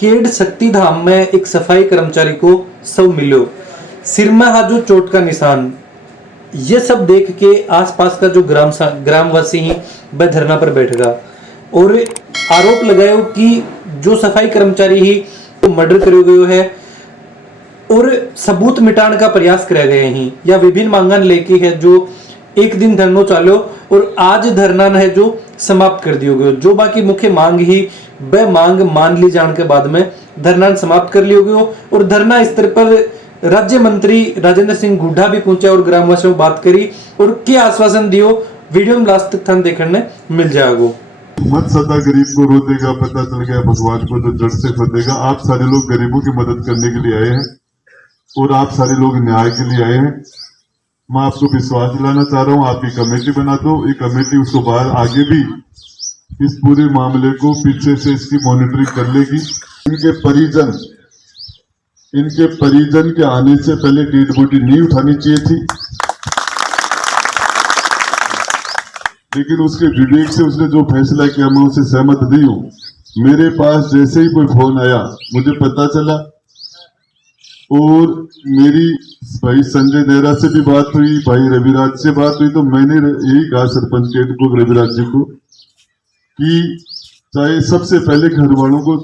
केड शक्ति धाम में एक सफाई कर्मचारी को शव मिलो, सिर में हाजो चोट का निशान। ये सब देख के आसपास का जो ग्रामवासी ही वह धरना पर बैठ गया और आरोप लगाया कि जो सफाई कर्मचारी ही तो मर्डर करो गयो है और सबूत मिटाने का प्रयास करे गए हैं या विभिन्न मांगन लेके है जो एक दिन धरनो चालो और आज धरना है जो समाप्त कर दियो गयो। जो बाकी मुख्य मांग ही वह मांग मान ली जाने के बाद में धरना समाप्त कर लियो गयो और धरना स्तर पर राज्य मंत्री राजेंद्र सिंह हुड्डा भी पहुंचे और ग्रामवासियों से बात करी और क्या आश्वासन दियो। वीडियो में लास्ट तक देखने मिल जाएगा। मत सदा गरीब को रो देगा, पता चल गया भगवान को तो जड़ से खोदेगा। आप सारे लोग गरीबों की मदद करने के लिए आए हैं और आप सारे लोग न्याय के लिए आए हैं। मैं आपको विश्वास दिलाना चाह रहा हूं, आपकी कमेटी बना दो। ये कमेटी उसको बाद आगे भी इस पूरे मामले को पीछे से इसकी मॉनिटरिंग कर लेगी। इनके परिजन के आने से पहले डेड बॉडी नहीं उठानी चाहिए थी, लेकिन उसके विवेक से उसने जो फैसला किया मैं उसे सहमत नहीं हूं। मेरे पास जैसे ही कोई फोन आया मुझे पता चला और मेरी भाई संजय नेहरा से भी बात हुई, भाई रविराज से बात हुई, तो मैंने यही कहा सरपंच केड को, रविराज जी को, कि चाहे सबसे पहले घर वालों को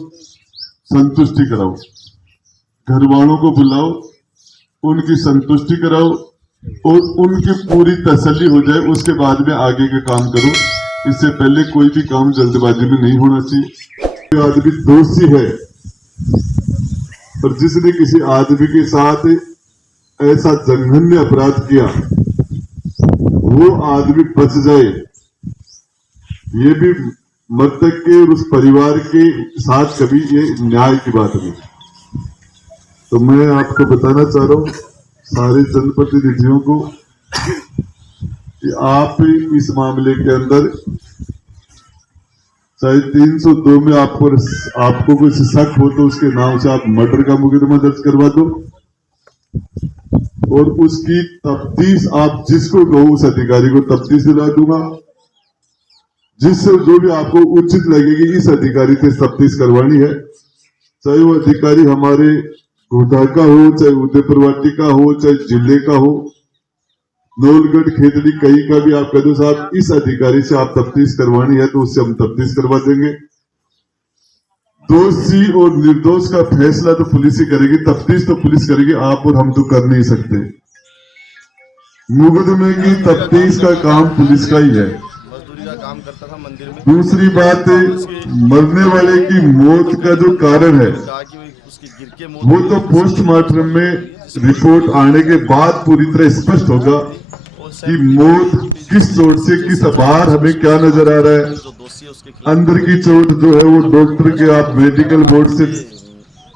संतुष्टि कराओ, घर वालों को बुलाओ, उनकी संतुष्टि कराओ और उनकी पूरी तसल्ली हो जाए, उसके बाद में आगे के काम करो। इससे पहले कोई भी काम जल्दबाजी में नहीं होना चाहिए। जो आदमी दोषी है और जिसने किसी आदमी के साथ ऐसा जघन्य अपराध किया वो आदमी बच जाए, ये भी मृतक के और उस परिवार के साथ कभी ये न्याय की बात नहीं। तो मैं आपको बताना चाह रहा हूं सारे जनप्रतिनिधियों को कि आप इस मामले के अंदर चाहे 302 में आपको कोई शक हो तो उसके नाम से आप मर्डर का मुकदमा दर्ज करवा दो और उसकी तफ्तीश आप जिसको कहो उस अधिकारी को तफ्तीश दिला दूंगा। जिससे जो भी आपको उचित लगेगी इस अधिकारी से तफ्तीश करवानी है, चाहे वो अधिकारी हमारे घोटा का हो, चाहे उदयपुरवाटी का हो, चाहे जिले का हो, नौलगढ़ खेतड़ी कहीं का भी आप कह दो साहब इस अधिकारी से आप तफ्तीश करवानी है तो उससे हम तफ्तीश करवा देंगे। दोषी और निर्दोष का फैसला तो पुलिस ही करेगी, तफ्तीश तो पुलिस करेगी, आप और हम तो कर नहीं सकते। मुकदमे की तफ्तीश का काम पुलिस का ही है। दूसरी बात, मरने वाले की मौत का जो कारण है वो तो पोस्टमार्टम में रिपोर्ट आने के बाद पूरी तरह स्पष्ट होगा कि मौत किस चोट से, किस बाहर हमें क्या नजर आ रहा है। अंदर की चोट जो है वो डॉक्टर के आप मेडिकल बोर्ड से,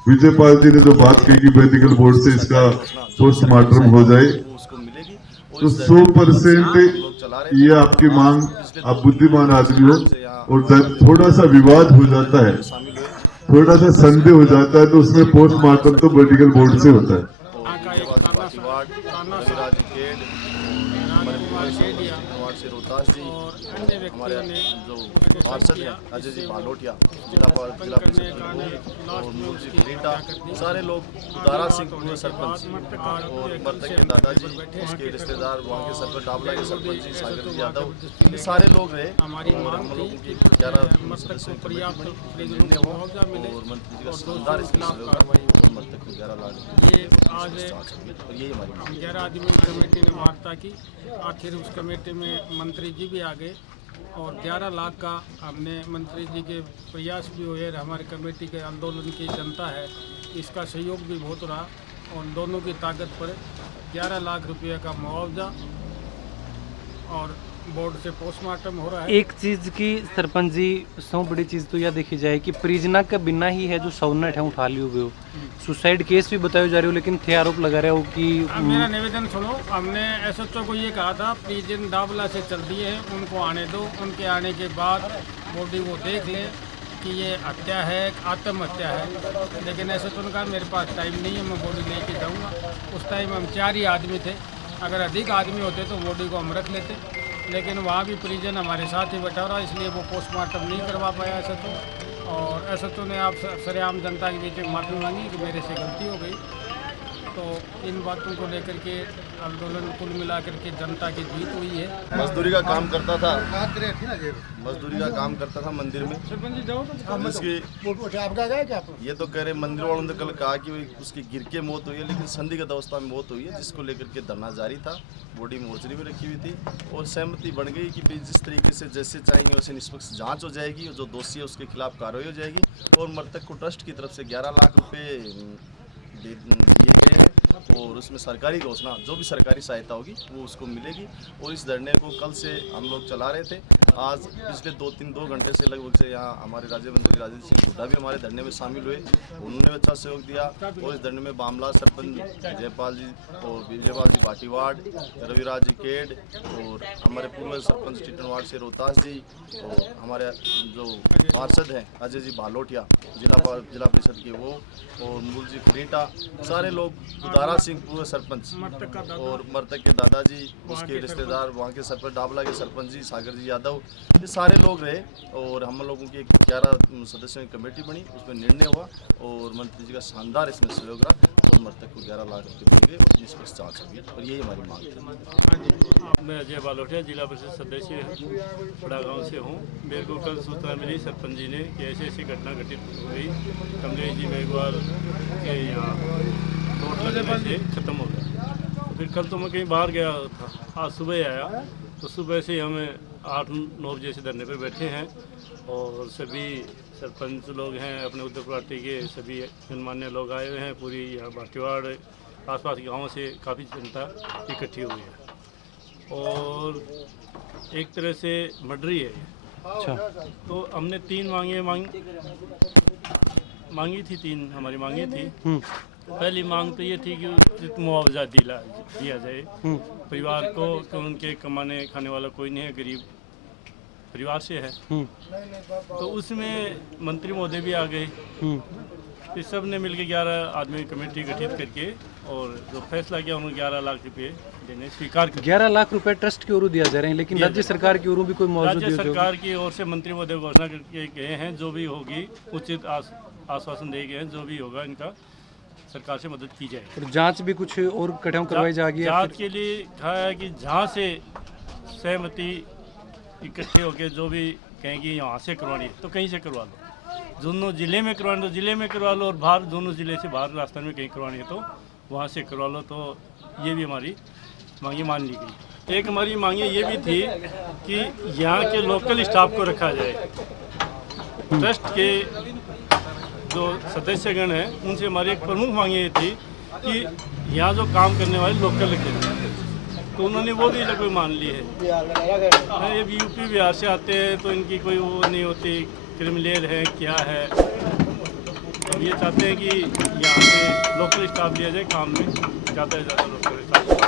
विजयपाल जी ने जो बात की कि मेडिकल बोर्ड से इसका पोस्टमार्टम हो जाए, तो 100% ये आपकी मांग, आप बुद्धिमान आदमी हो और जब थोड़ा सा विवाद हो जाता है, थोड़ा सा संदेह हो जाता है तो उसमें पोस्टमार्टम तो मेडिकल बोर्ड से होता है। रोहतास जी, हमारे जो पार्षद हैं अजय जी भालोटिया, जिला परिषद और मनोज जी फ्रीटा, सारे लोग, उदारा सिंह पूर्व सरपंच और मृतक के दादाजी, उसके रिश्तेदार, वहाँ के सरपंच डाबला के सरपंच जी सागर यादव, ये सारे लोग रहे और हम लोगों की 11 सदस्यों को मिलने हो और मंत्री जी का शानदार और मृतक को 11 लाख ये आज यही हमारी 11 आदमी कमेटी ने वार्ता की। आखिर उस कमेटी में मंत्री जी भी आ गए और 11 लाख का हमने मंत्री जी के प्रयास भी हुए, हमारे कमेटी के आंदोलन की जनता है इसका सहयोग भी बहुत रहा और दोनों की ताकत पर 11 लाख रुपये का मुआवजा और बोर्ड से पोस्टमार्टम हो रहा है। एक चीज की सरपंच जी सौ बड़ी चीज तो यह देखी जाए कि परिजना का बिना ही है जो सौनट है उठा लियो गयो, सुसाइड केस भी बताया जा रहे हो, लेकिन थे आरोप लगा रहे हो कि मेरा निवेदन सुनो, हमने एसएचओ को ये कहा था परिजन डाबला से चल दिए हैं, उनको आने दो, उनके आने के बाद बॉडी वो देख ले कि ये हत्या है, आत्महत्या है। लेकिन एसएचओ ने कहा मेरे पास टाइम नहीं है, मैं बॉडी लेके जाऊँगा। उस टाइम हम 4 ही आदमी थे, अगर अधिक आदमी होते तो बॉडी को हम रख लेते, लेकिन वहाँ भी परिजन हमारे साथ ही बैठा रहा, इसलिए वो पोस्टमार्टम नहीं करवा पाया एसएचओ। और एसएचओ ने आप सरेआम जनता के बीच में माफ़ी मांगी कि मेरे से गलती हो गई। तो इन बातों को लेकर के आंदोलन कुल मिलाकर के जनता की जीत हुई है। मजदूरी का काम करता था, मंदिर में। ये तो कह रहे मंदिर वालों ने कल कहा कि उसकी गिर के मौत हुई है, लेकिन संदिग्ध अवस्था में मौत हुई है, जिसको लेकर के धरना जारी था। बॉडी मोर्चरी में रखी हुई थी और सहमति बन गई कि जिस तरीके से जैसे चाहेंगे वैसे निष्पक्ष जांच हो जाएगी, जो दोषी है उसके खिलाफ कार्रवाई हो जाएगी। और मृतक को ट्रस्ट की तरफ से 11 लाख रुपए दिए गए हैं और उसमें सरकारी घोषणा जो भी सरकारी सहायता होगी वो उसको मिलेगी। और इस धरने को कल से हम लोग चला रहे थे। आज पिछले 2 घंटे से लगभग से यहाँ हमारे राज्य मंत्री राजेंद्र सिंह हुड्डा भी हमारे धरने में शामिल हुए, उन्होंने अच्छा सहयोग दिया। और इस धरने में बामला सरपंच जयपाल जी और विजयपाल जी भाटीवाड़, रविराज जी केड और हमारे पूर्व सरपंच टिटनवाड़ से रोहतास जी और हमारे जो पार्षद हैं अजय जी भालोटिया जिला परिषद के वो और मूल जी खरीटा, सारे लोग, उदारा सिंह पूर्व सरपंच और मृतक के दादाजी, उसके रिश्तेदार, वहाँ के सरपंच डाबला के सरपंच जी सागर जी यादव, ये सारे लोग रहे। और हम लोगों की 11 सदस्यों की कमेटी बनी, उसमें निर्णय हुआ और मंत्री जी का शानदार इसमें सहयोग रहा और मृतक को 11 लाख रुपये दिए गए और निष्पक्ष जाँच होगी। और यही हमारी मांग थी। मैं अजय बालोटिया जिला परिषद सदस्य बड़ा गाँव से हूँ। मेरे को कल सूचना मिली सरपंच जी ने कि ऐसी घटना घटित हो गई, कमलेश जी मेघवाल के यहाँ चोट लगने से ख़त्म हो गया। तो फिर कल तो मैं कहीं बाहर गया था, आज सुबह आया तो सुबह से हमें 8-9 बजे से धरने पे बैठे हैं और सभी सरपंच लोग हैं अपने उद्धव पार्टी के, सभी गणमान्य लोग आए हुए हैं। पूरी यहाँ भाटीवाड़ आसपास के गाँवों से काफ़ी जनता इकट्ठी हुई है और एक तरह से मर्डरी है। अच्छा, तो हमने 3 मांगी थी, 3 हमारी मांगी थी। पहली मांग तो ये थी कि उचित मुआवजा दिया जाए परिवार को, कि उनके कमाने खाने वाला कोई नहीं है, गरीब परिवार से है। तो उसमें मंत्री महोदय भी आ गए, फिर सब ने मिलकर 11 आदमी कमेटी गठित करके और जो फैसला किया उन्होंने 11 लाख रुपए देने स्वीकार कर। 11 लाख रुपए ट्रस्ट की ओर दिया जा रहे हैं, लेकिन राज्य सरकार की ओर भी कोई मुआवजा राज्य सरकार की ओर से मंत्री महोदय घोषणा करके गए हैं, जो भी होगी उचित आश्वासन दिए गए हैं, जो भी होगा इनका सरकार से मदद की जाएगी। और जांच भी कुछ और कटाव करवाई जाएगी। जांच के लिए कहा है कि जहाँ से सहमति इकट्ठे होकर जो भी कहेंगे यहाँ से करवानी है तो कहीं से करवा लो, दोनों जिले में करवानी तो जिले में करवा लो और बाहर दोनों जिले से बाहर राजस्थान में कहीं करवानी है तो वहाँ से करवा लो। तो ये भी हमारी मांगे मान ली गई। एक हमारी मांगे ये भी थी कि यहाँ के लोकल स्टाफ को रखा जाए। ट्रस्ट के जो सदस्यगण हैं उनसे हमारी एक प्रमुख मांग ये थी कि यहाँ जो काम करने वाले लोकल रखे, तो उन्होंने वो भी लगभग मान ली है। ये यूपी बिहार से आते हैं तो इनकी कोई वो नहीं होती, क्रिमिनल है क्या है। अब ये चाहते हैं कि यहाँ पे लोकल स्टाफ दिया जाए, काम में ज़्यादा से ज़्यादा लोकल स्टाफ।